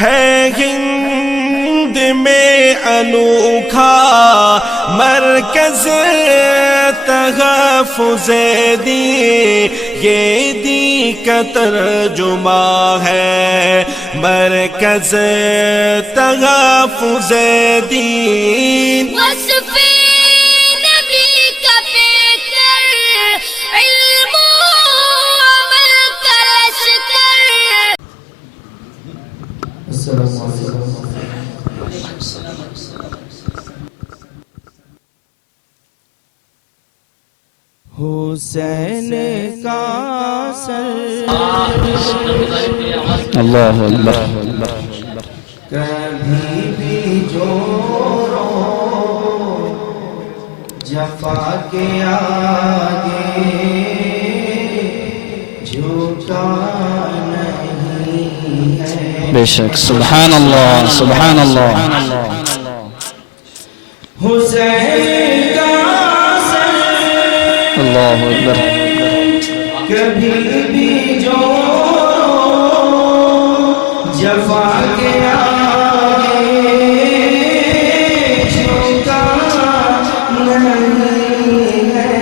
ہے ہند میں انوکھا مرکز تحفظ دین، یہ دین کا ترجمہ ہے مرکز تحفظ دین۔ وصف نبی کا پیکر، علم و عمل کا لشکر۔ السلام علیکم۔ حسین کا سر اللہ اکبر۔ کبھی بھی جو رو جفا کے آگے جھکا نہیں ہے۔ بے شک، سبحان اللہ سبحان اللہ۔ حسین کا سر اللہ اکبر۔ کبھی بھی جو جفا کے آگے جھکا نہیں ہے۔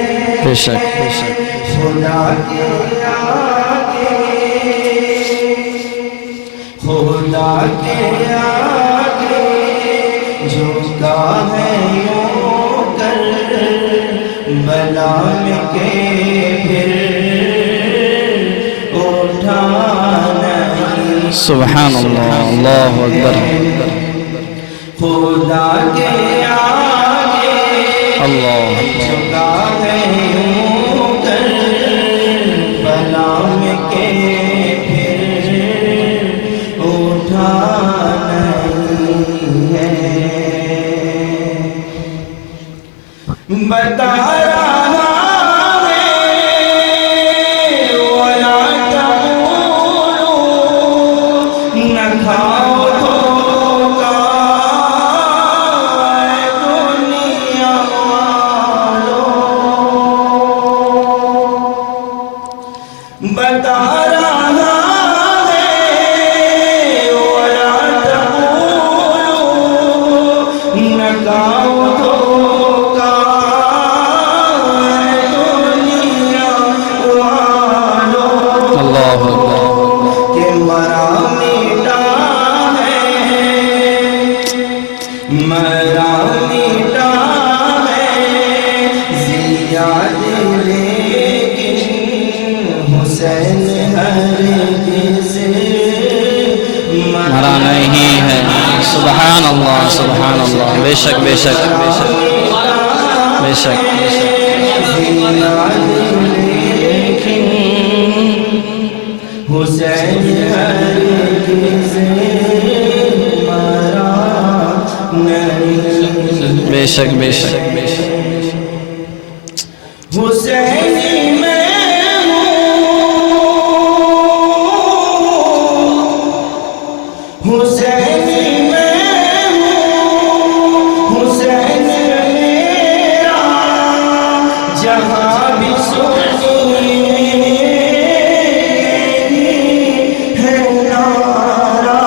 بے شک بے شک۔ خدا کے آگے، خدا کے آگے جھکا ہے یوں کر بلا میں کے پھر اٹھا نہیں۔ سبحان اللہ، اللہ اکبر۔ خدا کے آگے اللہ جھکا ہے یوں کر بلا میں کے پھر اٹھا نہیں ہے۔ بتا رہا ہے ولا تقولوا، نہ کھاؤ دھوکہ اے دنیا والوں۔ بتا رہا ہے ولا تقولوا، نہ کھاؤ دھوکہ اے دنیا والوں۔ اللہ اکبر۔ کہ مرا میٹا ہے، مرا میٹا ہے زیاد، لیکن حسین ہرگز مرا نہیں ہے۔ سبحان اللہ سبحان اللہ۔ بے شک بے شک بے شک بے شک بے شک۔ لیکن حسین ہرگز مرا نہیں۔ بے شک بے شک بے شک۔ حسینی میں ہوں، حسینی میں ہوں، حسین میرا جہاں بھی سنیے ہے نعرہ۔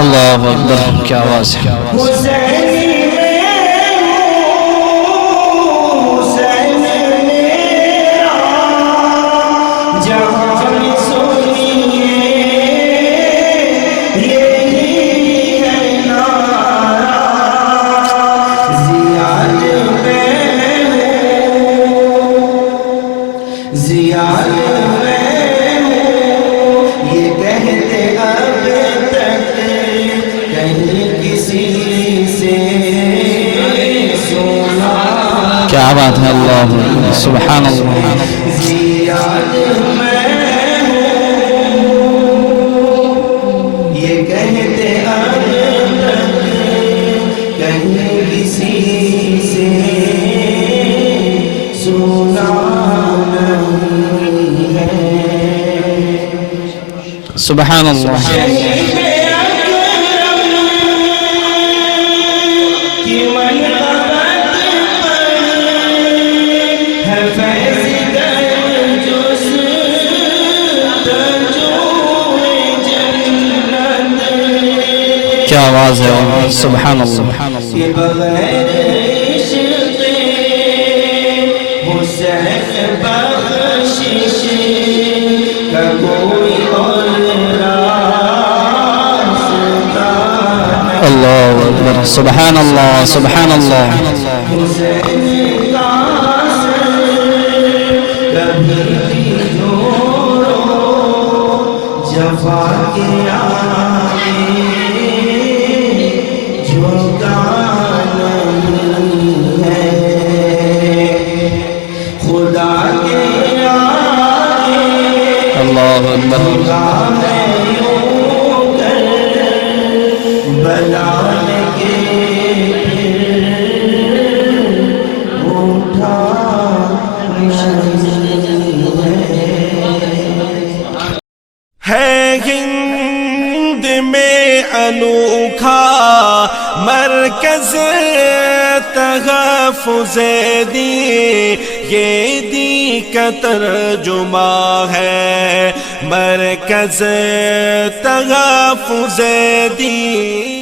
اللہ اکبر، کیا آواز ہے۔ حسینی میں ہوں، حسین میرا جہاں بھی سنیے یہی ہے نعرہ۔ زیاد میں ہوں، زیاد میں ہوں، یہ کہتے اب تک کہیں کسی سے سنا۔ کیا بات ہے، اللہ اکبر، سبحان اللہ۔ زیاد میں ہوں، یہ کہتے اب تک کہیں کسی سے سنا نہیں ہے۔ سبحان اللہ۔ کیا آواز ہے، سبحان اللہ۔ کہ بغیر عشق حسین بخشش کا کوئی اور راستہ اللہ اکبر، سبحان اللہ سبحان اللہ۔ حسین کا سر کبھی بھی چھوڑو جفا کے آگے جھکا نہیں ہے، خدا کے آگے اللہ اکبر، جھکا ہے یوں کر بلال کے اٹھا ہے ہند میں انوکھا مرکز تحفظ دین، یہ دین کا ترجمہ ہے مرکز تحفظ دین۔